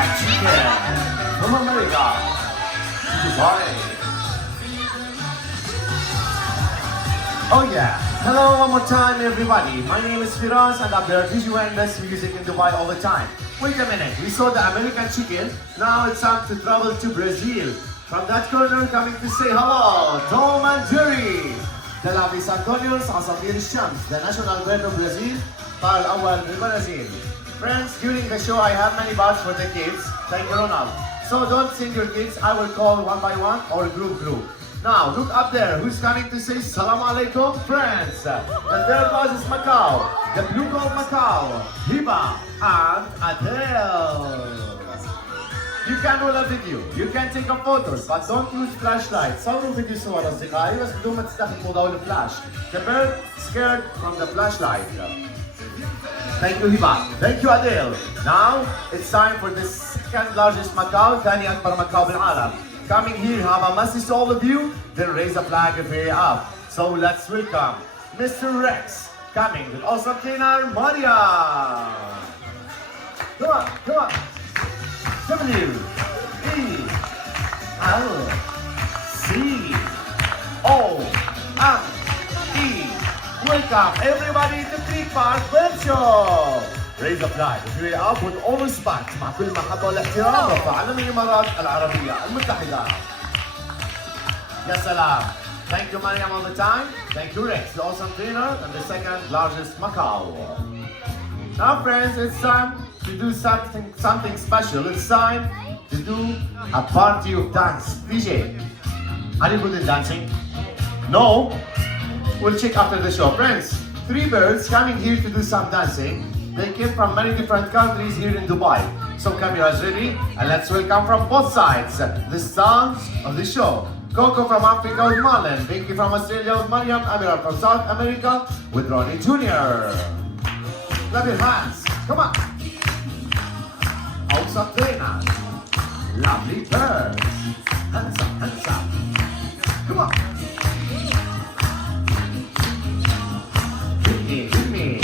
American chicken from America, Dubai. Oh yeah, hello one more time everybody. My name is Firas and I'm the visual and best music in Dubai all the time. Wait a minute, we saw the American chicken, now it's time to travel to Brazil. From that corner coming to say hello, Tom and Jerry. The lovely Antonios عصافير الشمس, the national bird of Brazil, طار الأول بالبرازيل. Friends, during the show I have many bars for the kids. Thank you, Ronald. So don't send your kids, I will call one by one or group. Now, look up there. Who's coming to say Salam Alaikum, friends? The third bus is Macau. The blue gold Macau. Hiba and Adele. You can roll a video. You can take a photos, but don't use flashlights. صوروا فيديو صور أصدقائي بس بدون ما تستخدموا ضوء الفلاش. The bird scared from the flashlight. Thank you, Hiba. Thank you, Adele. Now, it's time for the second largest Macau, ثاني أكبر مكاو بالعالم. Coming here, have a message to all of you, then raise a flag if you're up. So let's welcome Mr. Rex, coming with awesome trainer, Maria. Come on, come on. W, E, L, C, O, M, E. Welcome everybody to Creek Park Bird Show. Raise a flag if you're up with all respect مع كل محبة والاحترام رفع علم الإمارات العربية المتحدة. يا سلام. Thank you Mariam all the time. Thank you Rex, the awesome trainer and the second largest Macau. Now friends, it's time to do something special. It's time to do a party of dance. DJ, are you good in dancing? No? We'll check after the show. Friends, 3 birds coming here to do some dancing. They came from many different countries here in Dubai. So cameras ready and let's welcome from both sides the stars of the show. Coco from Africa with Marlon, Binky from Australia with Mariam, Amira from South America with Ronnie Jr. Clap your hands, come on. Awesome trainers, lovely birds, hands up, come on. Hit me.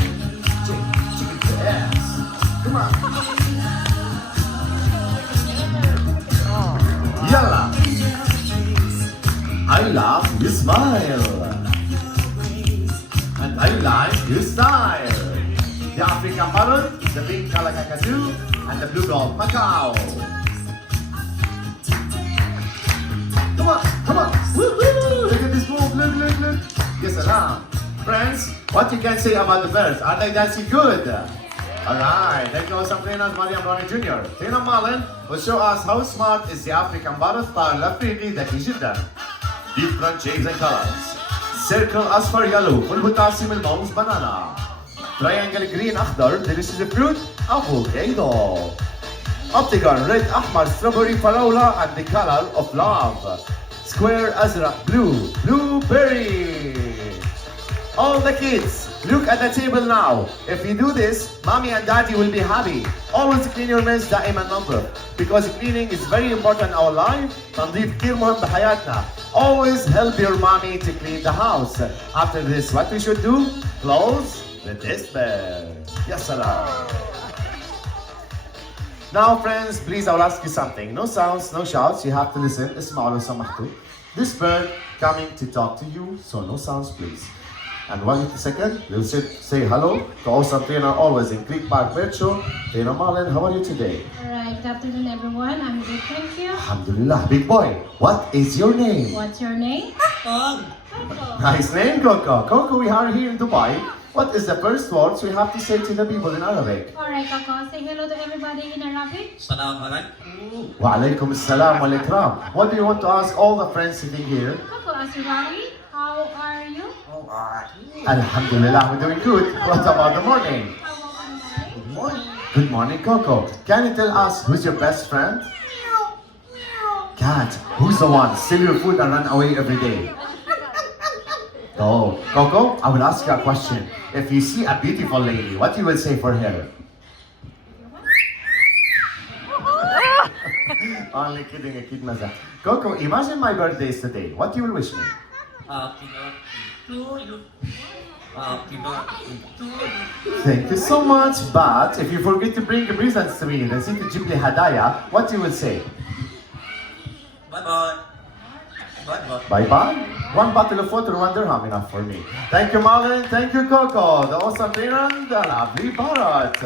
Yes. Come on. Yalla. I love your smile. And I like your style. The African parrot, the pink kalakakatu, and the blue gold Macau. Come on. Woo-hoo. Look at this move. Look. Yes, salam. Friends, what you can say about the birds? Are they dancing good? Alright, thank you some trainers, Mariam Ronnie Jr. Trainer Marlon will show us how smart is the African parrot طائر الأفريقي ذكي جدا. Different shades and colors. Circle أصفر yellow, فول بوتاسيوم الموز banana. Triangle green أخضر, delicious fruit, avocado. Octagon red أحمر, strawberry فراولة and the color of love. Square أزرق blue, blueberry. All the kids, look at the table now. If you do this, mommy and daddy will be happy. Always clean your mess دائما نظف. Because cleaning is very important in our life. تنظيف كثير مهم بحياتنا. Always help your mommy to clean the house. After this, what we should do? Close the dishpan. Ya salam. Now friends, please I'll ask you something. No sounds, no shouts, you have to listen. اسمعوا لو سمحتوا. This bird coming to talk to you, so no sounds please. And 1 second, we'll say hello to awesome trainer always in Creek Park Bird Show. Trainer Marlon, how are you today? Alright, good afternoon everyone. I'm good, thank you. Alhamdulillah, big boy. What is your name? What's your name? Coco. Nice name, Coco. Coco, we are here in Dubai. What is the first words we have to say to the people in Arabic? Alright, Coco, say hello to everybody in Arabic. Salam alaikum. Wa alaikum assalam wal ikram. What do you want to ask all the friends sitting here? Coco, Asirari, how are you? Alhamdulillah, we're doing good. What about the morning? How about the morning? Good morning, Coco. Can you tell us who's your best friend? Cat. Who's the one steal your food and run away every day? Oh, Coco, I will ask you a question. If you see a beautiful lady, what you will say for her? Only kidding, a kid mazah. Coco, imagine my birthday is today. What you will wish me? To you. Happy birthday to you. Thank you so much, but if you forget to bring your presents to me, then see to Ghibli Hadaya, what you will say? Bye-bye. Bye-bye. Bye-bye. One bottle of water, 1 dirham, enough for me. Thank you, Marlon. Thank you, Coco. The awesome trainer and the lovely Bharat.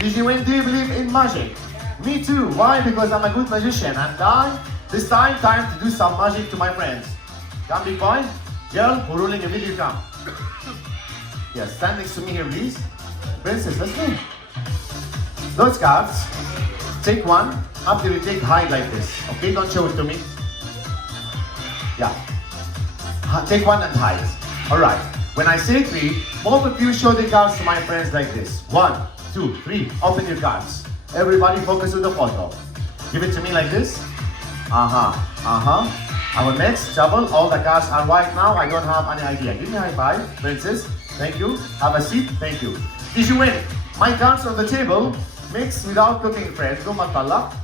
Did you win? Do you believe in magic? Me too. Why? Because I'm a good magician. And this time to do some magic to my friends. Come, big boy. Girl, who ruling a video, come. Yes, stand next to me here, please. Princess, let's go. Those cards, take one. After you take, hide like this. Okay, don't show it to me. Yeah. Take one and hide. Alright. When I say 3, both of you show the cards to my friends like this. 1, 2, 3. Open your cards. Everybody focus on the photo. Give it to me like this. Our next shuffle, all the cards are white now. I don't have any idea. Give me a high five, Princess. Thank you. Have a seat. Thank you. Did you win? My cards on the table. Mix without looking friends. Go matala.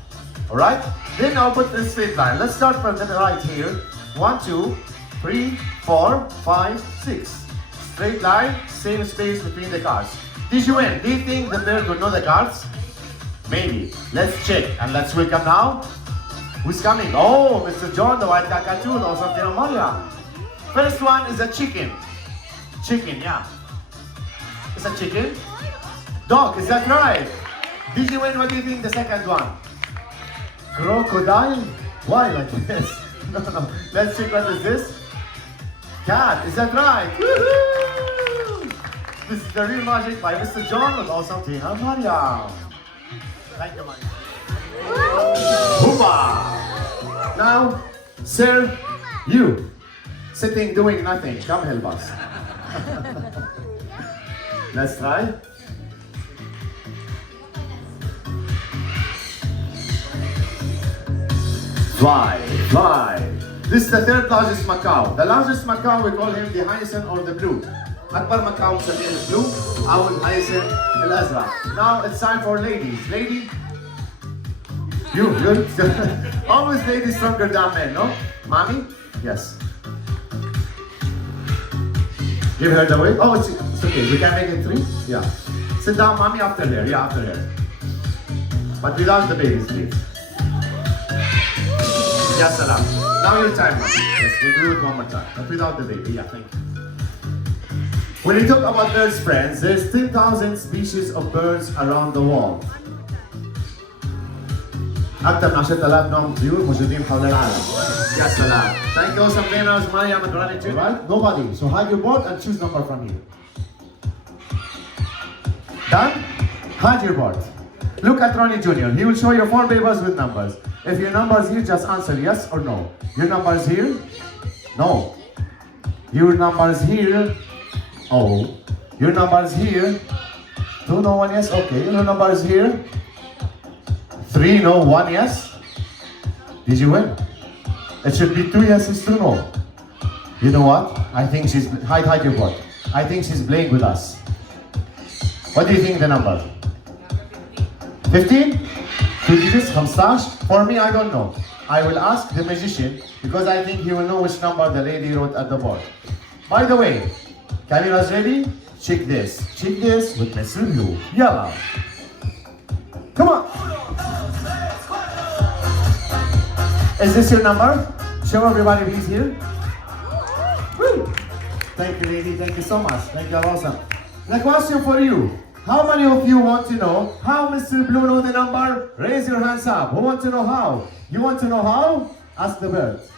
Alright? Then I'll put this straight line. Let's start from the right here. 1, 2, 3, 4, 5, 6. Straight line, same space between the cards. Did you win? Do you think the player will know the cards? Maybe. Let's check and let's welcome now. Who's coming? Oh, Mr. John, the white cockatoo, or something of Maria. First one is a chicken. Chicken, yeah. It's a chicken. Dog, is that right? Did you win? What do you think the second one? Crocodile? Why like this? No. Let's check what is this. Cat, is that right? Woohoo! This is the real magic by Mr. John with awesome thing of Maria. Thank you, Maria. Hoopa! Now, sir, you sitting doing nothing. Come help us. Let's try. Fly. This is the third largest macaw. The largest macaw, we call him the hyacinth or the blue. أكبر macaw بنسميه البلو أو الهايسنت الأزرق. Now it's time for ladies. Lady, you're always ladies stronger than men, no? Mommy? Yes. Give her the weight. Oh, it's okay. We can make it 3. Yeah. Sit down, mommy. After her. Yeah, after her. But without the babies, please. Yes, salam. Now your time. Yes, we'll do it one more time. But without the baby. Yeah, thank you. When you talk about birds, friends, there's 10,000 species of birds around the world. أكثر من 10,000 نوع طيور موجودين حول العالم. يا سلام. Thank you, some trainers, Mariam and Ronnie too. Right? Nobody. So hide your board and choose number from here. Done? Hide your board. Look at Ronnie Jr. He will show you 4 papers with numbers. If your number is here, just answer yes or no. Your number is here? No. Your number is here? Oh. Your number is here? 2 no, 1 yes? Okay. Your number is here? 3 no, 1 yes? Did you win? It should be 2 yeses, 2 no. You know what? I think she's... Hide your board. I think she's playing with us. What do you think the number? 15? 2 digits? 15? For me, I don't know. I will ask the magician because I think he will know which number the lady wrote at the board. By the way, cameras ready? Check this. Check this with Mr. Blue. Yalla. Come on. Is this your number? Show everybody please here. Woo. Thank you, lady. Thank you so much. Thank you, awesome. The question for you. How many of you want to know how Mr. Blue know the number? Raise your hands up. Who want to know how? You want to know how? Ask the birds.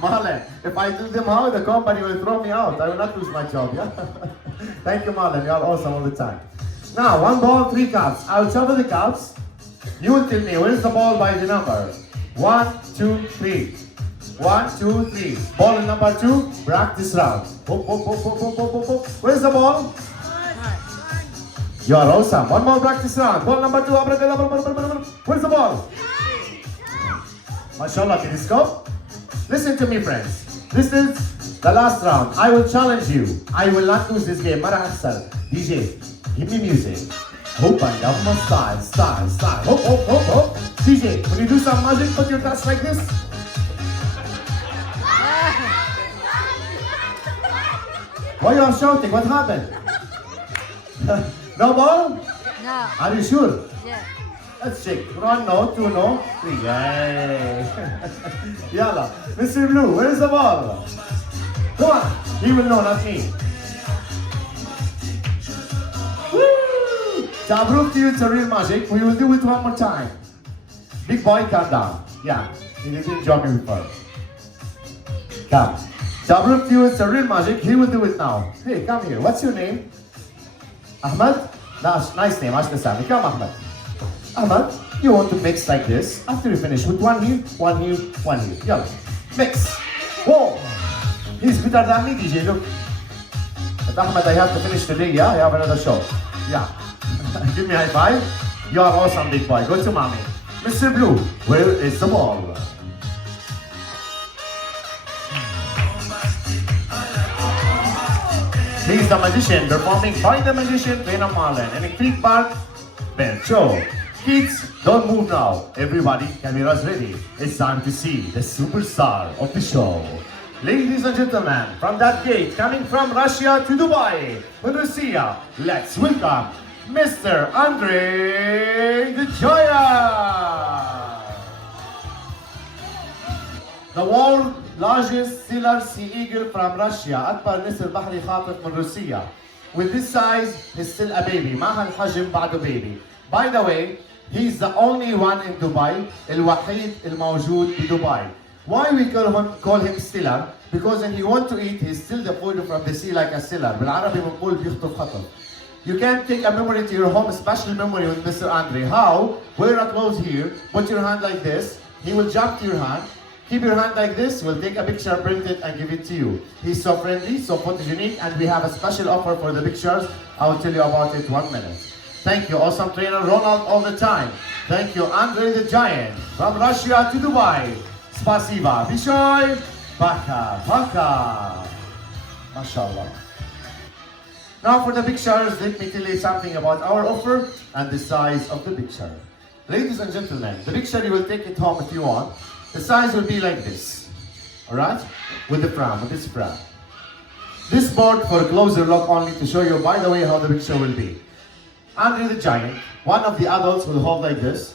Marlon, if I tell them how, the company will throw me out. I will not lose my job, yeah? Thank you, Marlon. You are awesome all the time. Now, 1 ball, 3 cards. I will shuffle the cards. You will tell me where is the ball by the number. 1, 2, 3. 1, 2, 3. Ball in number 2. Practice round. Where's the ball? You are awesome. 1 more practice round. Ball number 2. Where's the ball? MashaAllah, can you scope? Listen to me, friends. This is the last round. I will challenge you. I will not lose this game. Mara Hassal. DJ, give me music. Hope I love my style. Hope. DJ, when you do some magic, put your touch like this. Why you are shouting? What happened? No ball? No. Are you sure? Yeah. Let's check. 1 no, 2 no, 3. Yay! Yalla. Mr. Blue, where is the ball? Come on. He will know, not me. Woo! To prove to you it's a real magic, we will do it one more time. Big boy, calm down. Yeah, he didn't join me before. Come. To prove to you it's a real magic, he will do it now. Hey, come here. What's your name? Ahmed? Nice name, Ashna Sami. Come, Ahmed. Ahmed, you want to mix like this. After you finish with one here, one here, one here. Yalla. Mix. Whoa! He's better than me, DJ. Look. But Ahmed, I have to finish today, yeah? I have another show. Yeah. Give me a high five. You are awesome, big boy. Go to mommy. Mr. Blue, where is the ball? He's the magician performing by the magician Venom Marlin in a Creek Park Bear Show. Kids, don't move now. Everybody, cameras ready. It's time to see the superstar of the show. Ladies and gentlemen, from that gate coming from Russia to Dubai, Russia, let's welcome Mr. Andre the Giant. The world's largest sailor sea eagle from Russia, أكبر نسر بحري خاطف من روسيا. With this size, he's still a baby. ما هالحجم بعده baby. By the way, he's the only one in Dubai, الوحيد الموجود بدبي. Why we call him stiller? Because when he want to eat, he steal the food from the sea like a stiller. بالعربي بنقول بيخطف خطف. You can take a memory to your home, a special memory with Mr. Andre. How? Wear a clothes here, put your hand like this, he will jump to your hand. Keep your hand like this, we'll take a picture, print it, and give it to you. He's so friendly, so photogenic, and we have a special offer for the pictures. I will tell you about it 1 minute. Thank you, awesome trainer Ronald all the time. Thank you, Andre the Giant, from Russia to Dubai. Spasiba, Bishoy, Baka, Baka. MashaAllah. Now for the pictures, let me tell you something about our offer and the size of the picture. Ladies and gentlemen, the picture you will take it home if you want. The size will be like this, alright? With the pram, with this pram. This board for a closer look only to show you, by the way, how the picture will be. Andre the Giant, one of the adults will hold like this.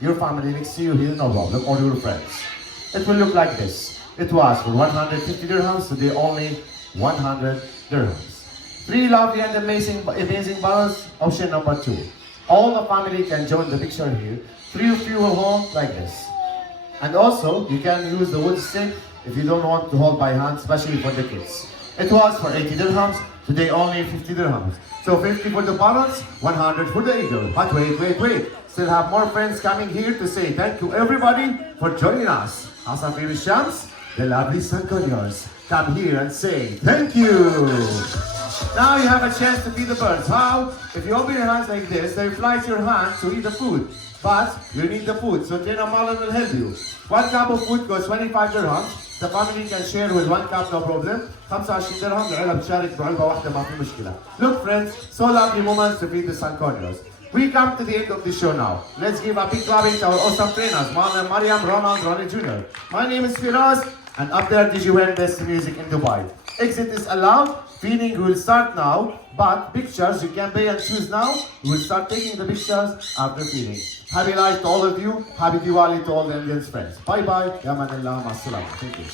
Your family next to you here, no problem, or your friends. It will look like this. It was for 150 dirhams, today only 100 dirhams. 3 lovely and amazing bottles, option number 2. All the family can join the picture here. 3 of you will hold like this. And also, you can use the wood stick if you don't want to hold by hand, especially for the kids. It was for 80 dirhams, today only 50 dirhams. So 50 for the parrots, 100 for the eagle. But wait. Still have more friends coming here to say thank you everybody for joining us. Asafir Shams, the lovely Sankonios, come here and say thank you. Now you have a chance to feed the birds. How? If you open your hands like this, they fly to your hands to eat the food. But you need the food, so Trainer Marlon will help you. 1 cup of food costs 25 dirhams. The family can share with 1 cup, no problem. 25 dirham, العيلة بتشارك بعلبة واحدة ما في مشكلة. Look friends, so lovely moments to feed the Sankonios. We come to the end of the show now. Let's give a big clapping to our awesome trainers, Marlon, Mariam, Ronald, Ronnie Jr. My name is Firas, and up there did you win best music in Dubai. Exit is allowed. Feeding will start now, but pictures you can pay and choose now. We will start taking the pictures after feeding. Happy life to all of you. Happy Diwali to all the Indians friends. Bye bye. Ya manillah, ma salama. Thank you.